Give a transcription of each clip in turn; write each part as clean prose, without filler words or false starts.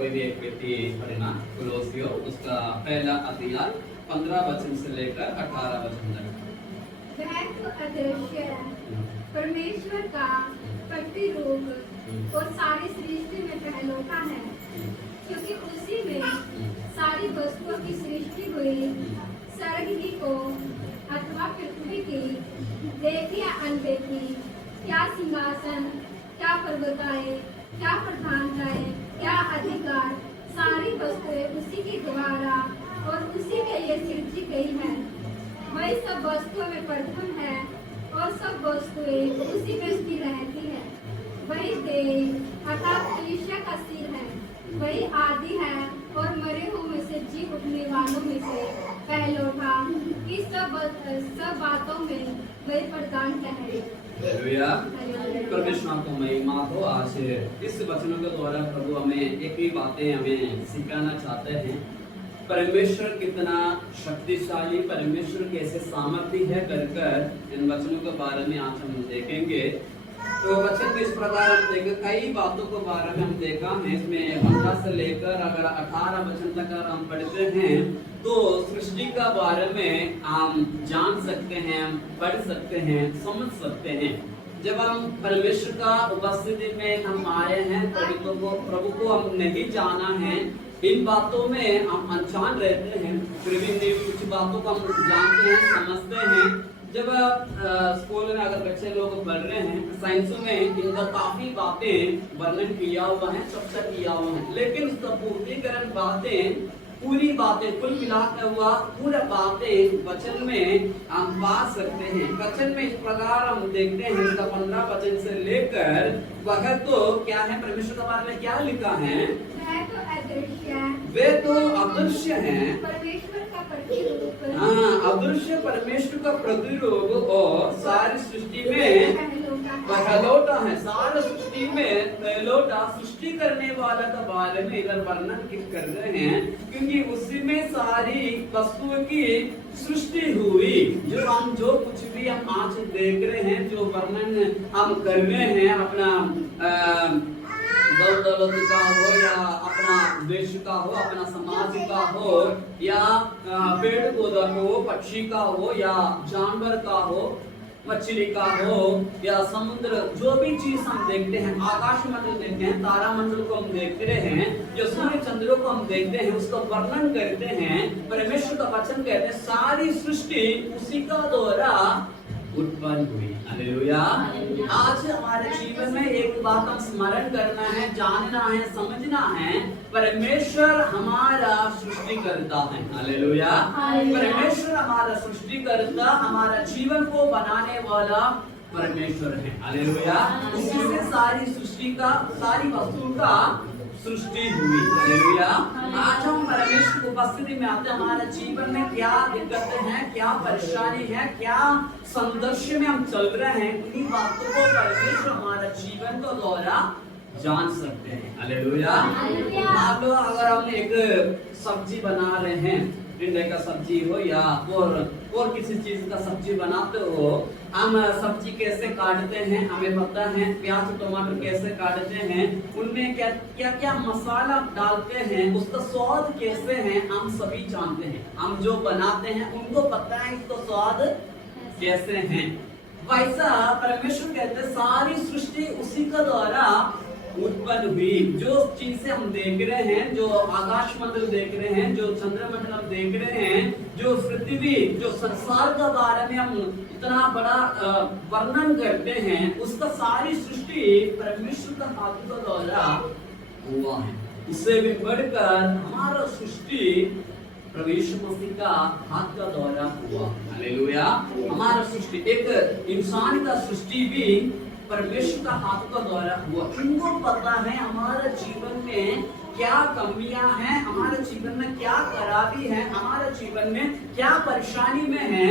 कोई भी एक व्यक्ति पढ़ना कुलोसियो उसका पहला अध्याय 15 वचन से लेकर 18 वचन तक। वह तो अदृश्य है, परमेश्वर का प्रतिरूप और सारी सृष्टि में पहलौठा है, क्योंकि उसी में सारी वस्तुओं की सृष्टि हुई। स्वर्ग ही को अथवा पृथ्वी की देखी या अनदेखी, क्या सिंहासन, क्या पर्वताएं, क्या प्रधानताएं, क्या अधिकार, सारी वस्तुएं उसी के द्वारा और उसी के लिए सृजी गई है। वही सब वस्तुओं में प्रथम है और सब वस्तुएं उसी में स्थिर रहती है। वही देह अर्थात कलीसिया का सिर है। वही आदि है और मरे हुए में से जी उठने वालों में से पहलौठा। इस सब बातों में वही प्रदान है। परमेश्वर को महिमा हो। आज इस वचनों के द्वारा प्रभु हमें एक ही बातें हमें सिखाना चाहते हैं। परमेश्वर कितना शक्तिशाली, परमेश्वर कैसे सामर्थ्य है कर इन वचनों के बारे में आज हम देखेंगे। तो वचन में इस प्रकार हम देखें, कई बातों के बारे में हम देखा है। इसमें 15 से लेकर अगर 18 वचन तक अगर हम पढ़ते हैं तो सृष्टि का बारे में हम जान सकते हैं, पढ़ सकते हैं, समझ सकते हैं। जब हम परमेश्वर का उपस्थिति में हम आए हैं, प्रभु को हम नहीं जाना है, इन बातों में हम अनजान रहते हैं, फिर भी कुछ बातों को हम जानते हैं, समझते हैं। जब स्कूल में अगर बच्चे लोग पढ़ रहे हैं, साइंस में इनका काफी बातें वर्णन किया हुआ है, चर्चा किया हुआ है, लेकिन उसका पूर्तिकरण बातें, पूरी बातें कुल मिलाकर हुआ पूरा बातें वचन में हम पा सकते हैं। वचन में इस प्रकार हम देखते हैं, इसका 15 वचन से लेकर वह तो क्या है, परमेश्वर के बारे में क्या लिखा है, वे तो अदृश्य हैं, परमेश्वर का प्रतिरूप। हाँ, अदृश्य परमेश्वर का प्रतिरूप और सारी सृष्टि में पहलौठा है। सारी सृष्टि में पहलौठा, सृष्टि करने वाला का बारे में इधर वर्णन कर रहे हैं, क्योंकि उसी में सारी वस्तुओं की सृष्टि हुई। जो कुछ भी हम आज देख रहे हैं, जो वर्णन हम कर रहे हैं, अपना दौलत का हो या अपना देश का हो, अपना समाज का हो, या पेड़ पौधा हो, पक्षी का हो, या जानवर का हो, मछली का हो, या समुद्र, जो भी चीज हम देखते हैं, आकाश मंडल देखते हैं, तारा मंडल को हम देखते हैं, जो सूर्य चंद्रों को हम देखते हैं, उसका वर्णन करते हैं। परमेश्वर का वचन कहते हैं सारी सृष्टि उसी का द्वारा उत्पन्न हुई। हालेलुया। आज हमारे जीवन में एक बात हम स्मरण करना है, जानना है, समझना है, परमेश्वर हमारा सृष्टि करता है। हालेलुया। परमेश्वर हमारा सृष्टि करता, हमारा जीवन को बनाने वाला परमेश्वर है। हालेलुया। उसी से सारी सृष्टि का, सारी वस्तु का सृष्टि हुई। हालेलुया। आज हम परमेश्वर की उपस्थिति में आते हैं, हमारे जीवन में क्या दिक्कतें हैं, क्या परेशानी है, क्या संघर्ष में हम चल रहे हैं, उन्हीं बातों को परमेश्वर हमारा जीवन को द्वारा जान सकते हैं। हालेलुया। मान लो अगर हम एक सब्जी बना रहे हैं, टिंडे का सब्जी हो या और किसी चीज का सब्जी बनाते हो, हम सब्जी कैसे काटते हैं हमें पता है, प्याज टमाटर कैसे काटते हैं, उनमें क्या क्या मसाला डालते हैं, उसका स्वाद कैसे है, हम सभी जानते हैं। हम जो बनाते हैं उनको पता है इसका स्वाद कैसे हैं। वैसा परमेश्वर कहते हैं सारी सृष्टि उसी का द्वारा उत्पन्न हुई। जो चीज से हम देख रहे हैं, जो आकाश मंडल देख रहे हैं, जो चंद्रमंडल हम देख रहे हैं, जो पृथ्वी, जो संसार का बारे में हम इतना बड़ा वर्णन करते हैं, उसका सारी सृष्टि परमेश्वर का हाथ का द्वारा हुआ है। उससे भी बढ़कर हमारा सृष्टि प्रभु यीशु मसीह का हाथ का द्वारा हुआ। हालेलुया। हमारा सृष्टि, एक इंसान का सृष्टि भी परमेश्वर का हाथ का द्वारा हुआ। उनको पता है हमारे जीवन में क्या कमियां हैं, हमारे जीवन में क्या खराबी है, हमारे जीवन में क्या परेशानी में है,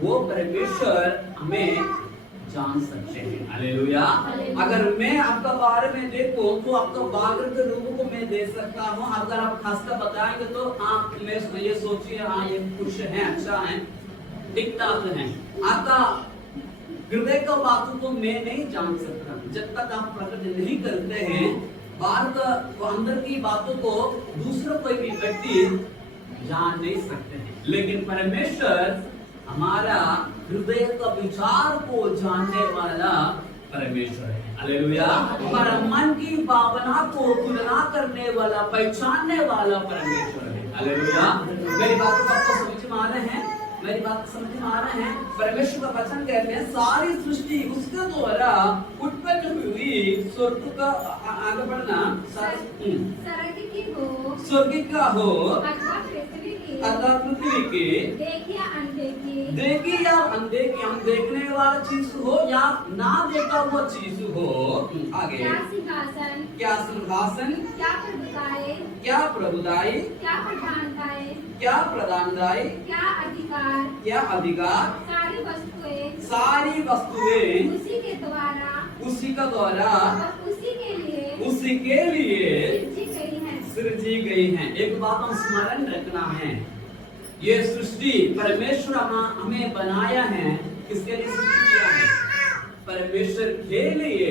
वो परमेश्वर हमें जान सकते हैं। हालेलुया। अगर मैं आपका बारे में देखूं तो आपका बागर के रूप को मैं दे सकता हूं। अगर आप खासकर बताएंगे तो आप ये सोचिए, हाँ ये खुश है, अच्छा है, ठीक ठाक है। आपका हृदय का बातों को मैं नहीं जान सकता। जब तक आप प्रकट नहीं करते हैं बाहर का वो अंदर की बातों को दूसरा कोई भी व्यक्ति जान नहीं सकते हैं, लेकिन परमेश्वर हमारा हृदय का विचार को जानने वाला परमेश्वर है। हालेलुया। हमारा मन की भावना को तुलना करने वाला, पहचानने वाला परमेश्वर है। हालेलुया। मेरी बात को आपको समझ में आ रहे हैं? मेरी बात समझ में आ रहे हैं? परमेश्वर का वचन कहते हैं सारी सृष्टि उसके द्वारा उत्पन्न हुई। स्वर्ग का आगे बढ़ना, स्वर्ग की हो, स्वर्ग का हो अथवा पृथ्वी की, अथवा पृथ्वी की, देखी या अनदेखी, देखी या अनदेखी, हम देखने वाला चीज हो या ना देखा हुआ चीज हो। आगे क्या सिंहासन, क्या सिंहासन, क्या प्रभुताएं, क्या प्रभुताई, क्या प्रधानताएं, क्या प्रधानताई, क्या अधिकार, क्या अधिकार, सारी वस्तुएं उसी के द्वारा, उसी का द्वारा और उसी के लिए सृजी गई हैं। एक बात हम स्मरण रखना है, ये सृष्टि परमेश्वर हमें बनाया है। किसके लिए सृष्टि किया है? परमेश्वर के लिए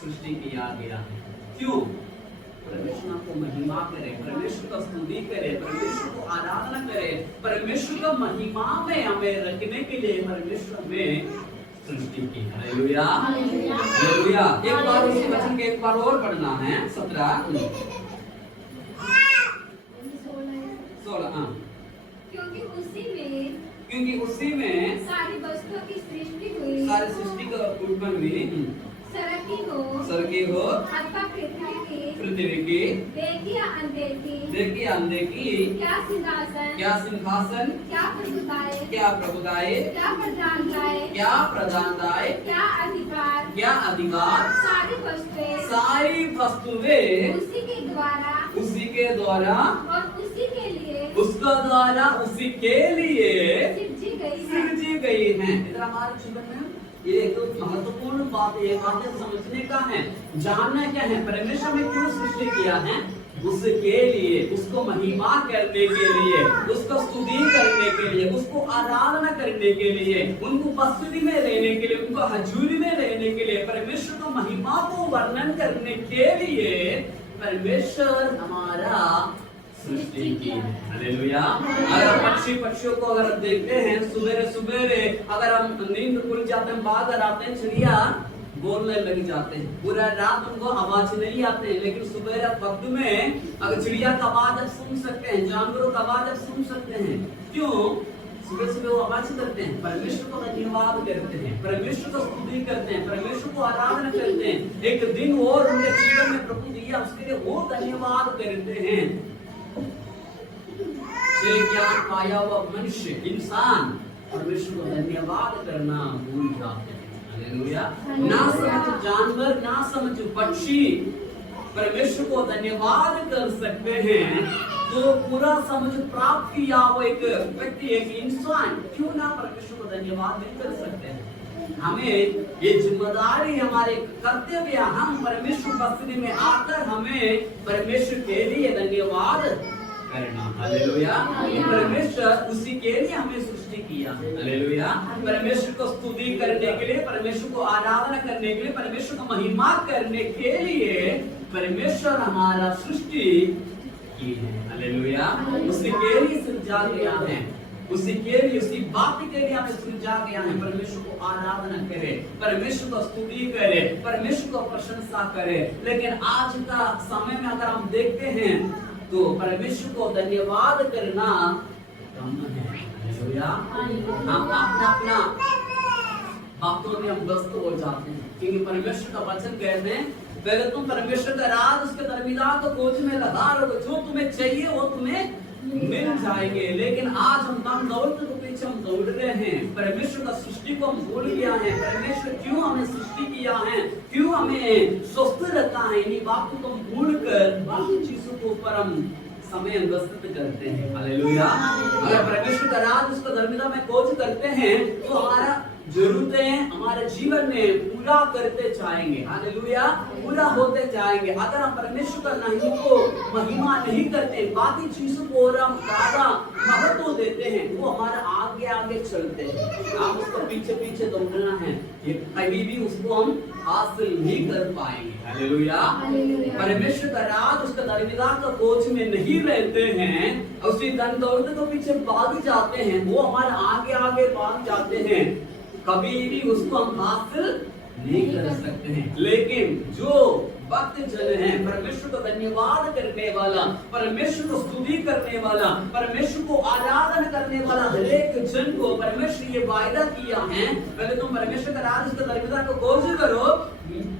सृष्टि किया गया है। क्यों? परमेश्वर को महिमा करे, परमेश्वर का स्तुति करे, परमेश्वर को आराधना करे, परमेश्वर का महिमा में हमें रखने के लिए परमेश्वर में सृष्टि की। Hallelujah, hallelujah. एक बार उस वचन के एक बार और पढ़ना है, 17 16। क्योंकि उसी में सारी वस्तुओं की सृष्टि हुई, सारी सृष्टि का उत्पन्न हुई। स्वर्ग की हो अथवा पृथ्वी की, देखी या अनदेखी, देखी अनदेखी, क्या सिंहासन, क्या सिंहासन, क्या प्रभुताएं, क्या प्रभुताएं, क्या प्रधानताएं, क्या प्रधानताएं, क्या अधिकार, क्या अधिकार, सारी वस्तुएं उसी के द्वारा, उसी के द्वारा और उसी के लिए, उसका द्वारा उसी के लिए सृजी गई हैं। इधर हमारे जीवन में ये एक महत्वपूर्ण बात ये बातें समझने का है, जानना क्या है, परमेश्वर ने क्यों सृष्टि किया है? उसके लिए, उसको महिमा करने के लिए, उसको स्तुति करने के लिए, उसको आराधना करने के लिए, उनको उपस्थिति में रहने के लिए, उनको हजूरी में रहने के लिए, परमेश्वर को महिमा को वर्णन करने के लिए परमेश्वर हमारा सृष्टि की है। हालेलुया। अगर पक्षियों को अगर देखते हैं सुबह सुबह, अगर हम नींद खुल जाते हैं, बाहर आते हैं, चिड़िया बोलने लग जाते हैं। पूरा रात उनको आवाज नहीं आते हैं, लेकिन सुबह वक्त में अगर चिड़िया का आवाज आप सुन सकते हैं, जानवरों का आवाज आप सुन सकते हैं। क्यों? सुबह सुबह वो आवाज करते हैं, परमेश्वर को धन्यवाद करते हैं, परमेश्वर को स्तुति करते हैं, परमेश्वर को आराधना करते हैं। एक दिन और उनके जीवन में प्रभु दिया, उसके लिए वो धन्यवाद करते हैं। ज्ञान पाया हुआ मनुष्य, इंसान परमेश्वर को धन्यवाद करना भूल जाते हैं। हालेलुया। ना समझ जानवर, ना समझ पक्षी परमेश्वर को धन्यवाद कर सकते हैं, तो पूरा समझ प्राप्त किया वो एक व्यक्ति, एक इंसान क्यों ना परमेश्वर को धन्यवाद नहीं कर सकते हैं? हमें ये जिम्मेदारी, हमारे कर्तव्य, हम परमेश्वर उपस्थिति में आकर हमें परमेश्वर के लिए धन्यवाद करना। हालेलुया। परमेश्वर उसी के लिए हमें सृष्टि किया। हालेलुया। परमेश्वर को स्तुति करने के लिए, परमेश्वर को आराधना करने के लिए, परमेश्वर को महिमा करने के लिए परमेश्वर हमारा सृष्टि की है। हालेलुया। उसी के लिए सृजा गया है, उसी के लिए, उसी बात के लिए हमें सृजा गया है। परमेश्वर को आराधना करे, परमेश्वर को स्तुति करे, परमेश्वर को प्रशंसा करे। लेकिन आज का समय में अगर हम देखते हैं तो परमेश्वर को धन्यवाद करना कम है। हालेलुया। हम अपना बातों में हम व्यस्त हो जाते हैं, क्योंकि परमेश्वर का वचन कहते हैं पहले तुम परमेश्वर का राज, उसके धर्मिदार को खोज में लगा रहोगे, जो तुम्हें चाहिए वो तुम्हें मिल जाएंगे। लेकिन आज हम दम दौड़ते तो पीछे हम दौड़ रहे हैं, परमेश्वर का सृष्टि को हम भूल गया है। परमेश्वर क्यों हमें सृष्टि किया है, क्यों हमें स्वस्थ रखा है, इन्हीं बातों को हम भूल कर बाकी चीजों के ऊपर हम समय व्यस्त करते हैं। हालेलुया। अगर परमेश्वर का राज, उसका धर्मिता में खोज करते हैं तो हमारा जरूरतें हमारे जीवन में पूरा करते जाएंगे, हालेलुया, पूरा होते जाएंगे। अगर हम परमेश्वर का नहीं को महिमा नहीं करते, बाकी चीजों को और हम ज्यादा महत्व देते हैं, वो हमारे आगे आगे चलते हैं, हम उसको पीछे पीछे दौड़ना है, ये कभी भी उसको हम हासिल नहीं कर पाएंगे, हालेलुया। परमेश्वर का राज उसका धर्मिता का खोज में नहीं रहते हैं, उसी धन दौलत को पीछे भाग जाते हैं, वो हमारे आगे आगे भाग जाते हैं, कभी भी उसको हम हासिल नहीं कर सकते हैं। लेकिन जो भक्त जन है, परमेश्वर को धन्यवाद करने वाला, परमेश्वर को स्तुति करने वाला, परमेश्वर को आराधना करने वाला हर एक जन को परमेश्वर ये वायदा किया है, पहले तुम परमेश्वर का राज उसका धर्मिता को खोज करो,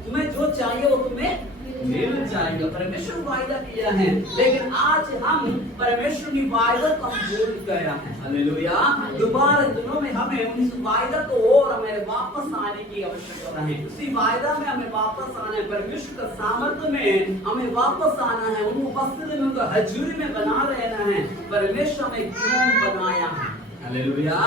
तुम्हें जो चाहिए वो तुम्हें मिल जाएगा। परमेश्वर वायदा किया है, लेकिन आज हम परमेश्वर की वायदा को हम भूल गया है, हालेलुया। दोबारा दिनों में हमें उस वायदा को और हमें वापस आने की आवश्यकता है, उसी वायदा में हमें वापस आना है, परमेश्वर का सामर्थ्य में हमें वापस आना है, उनको उपस्थिति में उनको हजूरी में बना रहना है। परमेश्वर हमें क्यों बनाया है, हालेलुया,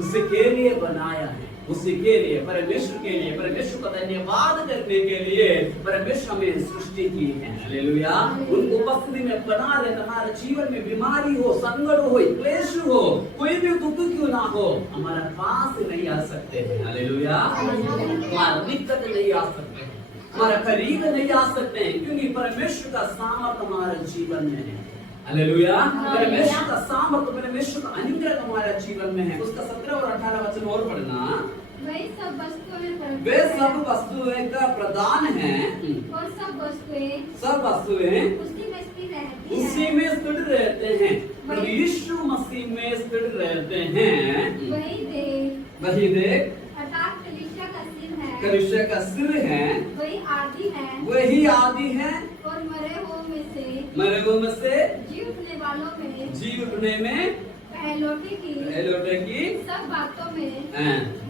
उसके लिए बनाया है, उसी के लिए, परमेश्वर के लिए, परमेश्वर का धन्यवाद करने के लिए परमेश्वर हमें सृष्टि की है, हालेलुया। उनको उपस्थिति में बना रहे, हमारे जीवन में बीमारी हो, संकट हो, क्लेश हो, कोई भी दुख क्यों ना हो, हमारे पास नहीं आ सकते हैं, हालेलुया। हमारा दिक्कत नहीं आ सकते हैं, हमारा करीब नहीं आ सकते हैं, क्योंकि परमेश्वर का सामर्थ्य हमारे जीवन में है, हालेलुया। परमेश्वर का सामर्थ्य, परमेश्वर का अनुग्रह हमारे जीवन में है। उसका 17 और 18 वचन और पढ़ना। वे सब वस्तुएं का प्रदान है, और सब वस्तुएं उसी में स्थिर रहते हैं, प्रभु यीशु मसीह में स्थिर रहते हैं। वही देख अर्थात कलीसिया का सिर है, वही आदि है, और मरे हुए में से जी उठने में पहलोटे की सब बातों में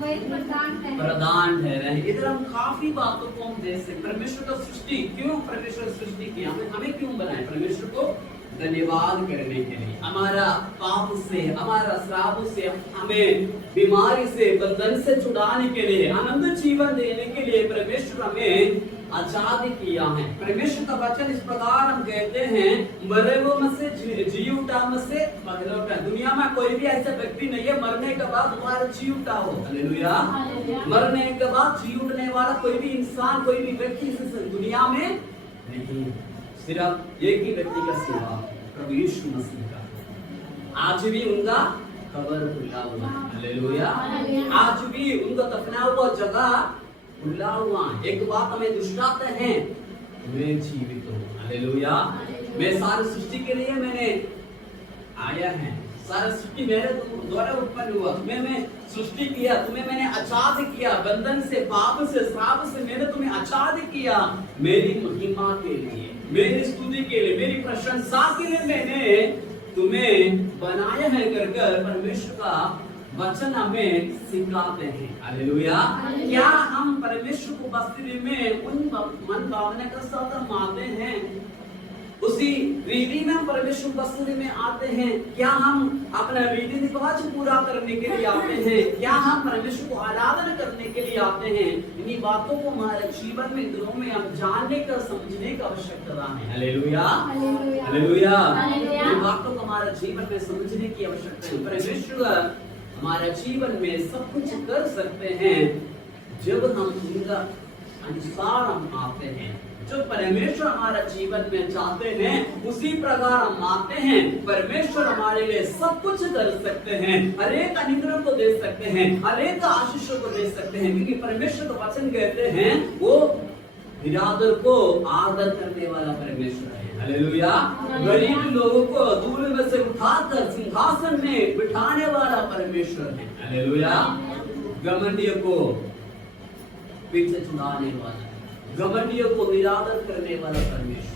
वही प्रधान ठहरे। इधर हम काफी बातों को हम देख सकते। परमेश्वर का सृष्टि क्यों, परमेश्वर सृष्टि किया, हमें क्यों बनाए, परमेश्वर को धन्यवाद करने के लिए, हमारा पाप से, हमारा श्राप से, हमें बीमारी से, बंधन से छुड़ाने के लिए, आनंद जीवन देने के लिए परमेश्वर हमें आजाद किया है। परमेश्वर का वचन इस प्रकार हम कहते हैं, मरे हुए में से जी उठा में से पहले उठा। दुनिया में कोई भी ऐसा व्यक्ति नहीं है मरने के बाद तुम्हारा जी उठा हो, हालेलुया। मरने के बाद जी उठने वाला कोई भी इंसान, कोई भी व्यक्ति इस दुनिया में नहीं, सिर्फ एक ही व्यक्ति का सिवा प्रभु यीशु मसीह का। आज भी उनका कब्र खुला हुआ है, हालेलुया। आज भी उनका दफना हुआ जगह खुला हुआ। एक बात हमें दुष्टाते हैं, मैं जीवित हूँ, हालेलुया। मैं सारी सृष्टि के लिए मैंने आया है, सारी सृष्टि मेरे द्वारा उत्पन्न हुआ, तुम्हें मैं सृष्टि किया, तुम्हें मैंने आजाद किया, बंधन से, पाप से, श्राप से मैंने तुम्हें आजाद किया, मेरी महिमा के लिए, मेरी स्तुति के लिए, मेरी प्रशंसा के लिए मैंने तुम्हें बनाया है कर परमेश्वर का वचन हमें सिखाते हैं, हालेलुया। क्या हम परमेश्वर को उपस्थिति में उन मन भावना के साथ हम आते हैं, उसी रीति में हम परमेश्वर उपस्थिति में आते हैं? क्या हम अपना रीति रिवाज पूरा करने के लिए आते हैं? क्या हम परमेश्वर को आराधना करने के लिए आते हैं? इन्हीं बातों को हमारे जीवन में दिनों में हम जानने का, समझने का आवश्यकता है, हालेलुया, हालेलुया। इन बातों को हमारे जीवन में समझने की आवश्यकता है। परमेश्वर हमारे जीवन में सब कुछ कर सकते हैं जब हम उनका अनुसार हम आते हैं। जो परमेश्वर हमारा जीवन में चाहते हैं उसी प्रकार हम आते हैं। परमेश्वर हमारे लिए सब कुछ कर सकते हैं, हर एक अनुग्रह को दे सकते हैं, हर एक आशीषों को दे सकते हैं, क्योंकि परमेश्वर का वचन कहते हैं वो निरादर को आदर करने वाला परमेश्वर है, हालेलुया। गरीब लोगों को दूर में से उठाकर सिंहासन में बिठाने वाला परमेश्वर है, हालेलुया। घमंडियों को पीछे छुड़ाने वाला, घमंडियों को निरादर करने वाला परमेश्वर।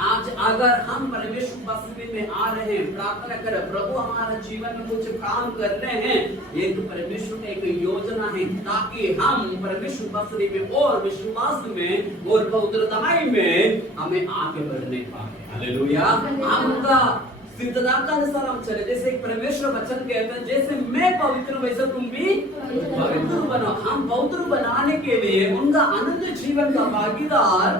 आज अगर हम परमेश्वर उपस्थिति में आ रहे हैं, प्रार्थना करें, प्रभु हमारे जीवन में कुछ काम कर रहे हैं, एक परमेश्वर की एक योजना है ताकि हम परमेश्वर उपस्थिति में और विश्वास में और पवित्रताई में हमें आगे बढ़ने पाए, हालेलुया। हम उनका स्थिरता के अनुसार हम चले। जैसे एक परमेश्वर वचन कहता है, जैसे मैं पवित्र हूं वैसे तुम भी पवित्र बनो। हम पवित्र बनाने के लिए, उनका अनंत जीवन का भागीदार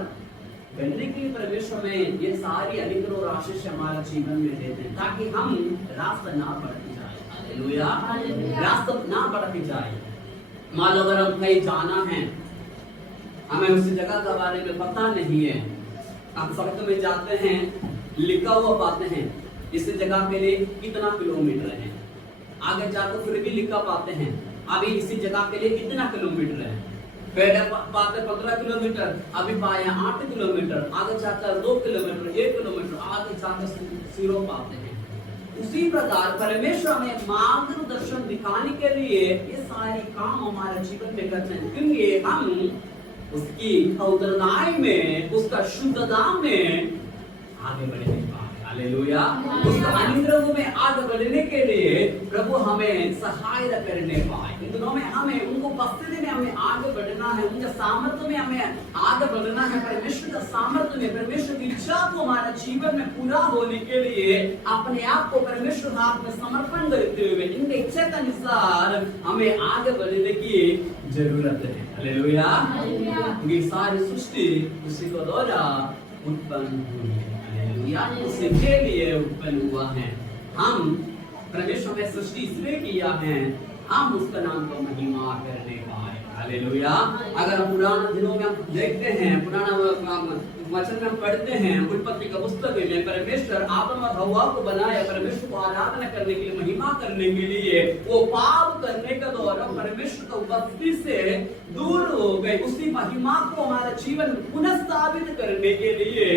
बनने के लिए परमेश्वर में ये सारी अनुग्रह और आशीष हमारा जीवन में देते हैं, ताकि हम रास्ता ना भटक जाए। हालेलुया, रास्ता ना भटक जाए। मान लो अगर हम कहीं जाना है, हमें उस जगह के बारे में पता नहीं है, हम सड़क में जाते हैं, लिखा हुआ पाते हैं इस जगह के लिए कितना किलोमीटर है, आगे जाकर फिर भी लिखा पाते हैं अभी इसी जगह के लिए कितना किलोमीटर है, पहले पाते 15 किलोमीटर, अभी पाए 8 किलोमीटर, आगे जाकर 2 किलोमीटर, 1 किलोमीटर, आगे जाकर 0 पाते हैं। उसी प्रकार परमेश्वर हमें मार्गदर्शन दिखाने के लिए ये सारे काम हमारे जीवन में करते हैं, क्योंकि हम उसकी उत्तरदायी में, उसका शुद्धता में आगे बढ़ने पाए। हालेलुया, उसका अनुग्रह में आगे बढ़ने के लिए प्रभु हमें सहायता करने पाए। इन दिनों में हमें उनको उपस्थिति में हमें आगे बढ़ना है, उनके सामर्थ्य में हमें आगे बढ़ना है। परमेश्वर का सामर्थ्य में, परमेश्वर की इच्छा को हमारे जीवन में पूरा होने के लिए अपने आप को परमेश्वर हाथ में समर्पण करते हुए इनके इच्छा के अनुसार हमें आगे बढ़ने की जरूरत है। हालेलुया, ये सारी सृष्टि उसी को द्वारा उत्पन्न हुई है। हालेलुया, उसी के लिए उत्पन्न हुआ है। हम परमेश्वर ने सृष्टि इसलिए किया है, हम उसका नाम को महिमा करने पाए। हालेलुया, अगर हम पुराने दिनों में हम देखते हैं, पुराना वचन में हम पढ़ते हैं, उत्पत्ति का पुस्तक में परमेश्वर आदम और हव्वा को बनाया परमेश्वर को आराधना करने के लिए, महिमा करने के लिए। वो पाप करने का दौरान परमेश्वर की उपस्थिति से दूर हो गए। उसी महिमा को हमारे जीवन में पुनः स्थापित करने के लिए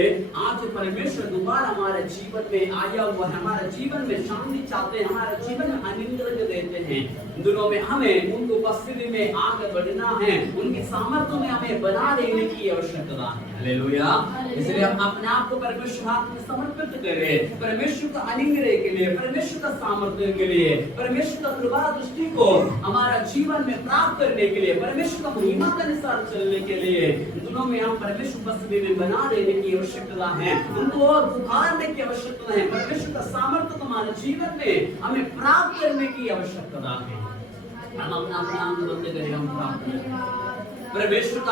आज परमेश्वर दोबारा हमारे जीवन में आया हुआ है। हमारे जीवन में शांति चाहते हैं, हमारे जीवन में अनुग्रह देते हैं। दोनों में हमें उनको उपस्थिति में आगे बढ़ना है, उनके सामर्थ्य में हमें बना देने की आवश्यकता है। हालेलुया, इसलिए हम अपने आप को परमेश्वर हाथ में समर्पित करें, परमेश्वर का अनुग्रह के लिए, परमेश्वर का सामर्थ्य के लिए, परमेश्वर का कृपा दृष्टि को हमारा जीवन में प्राप्त करने के लिए, परमेश्वर का महिमा के अनुसार चलने के लिए दोनों में हम परमेश्वर उपस्थिति में बना देने की आवश्यकता है, उनको और उभारने की आवश्यकता है। परमेश्वर का सामर्थ्य को हमारे जीवन में हमें प्राप्त करने की आवश्यकता है। हम अपना प्राण बंद करें, हम प्राप्त करें परमेश्वर का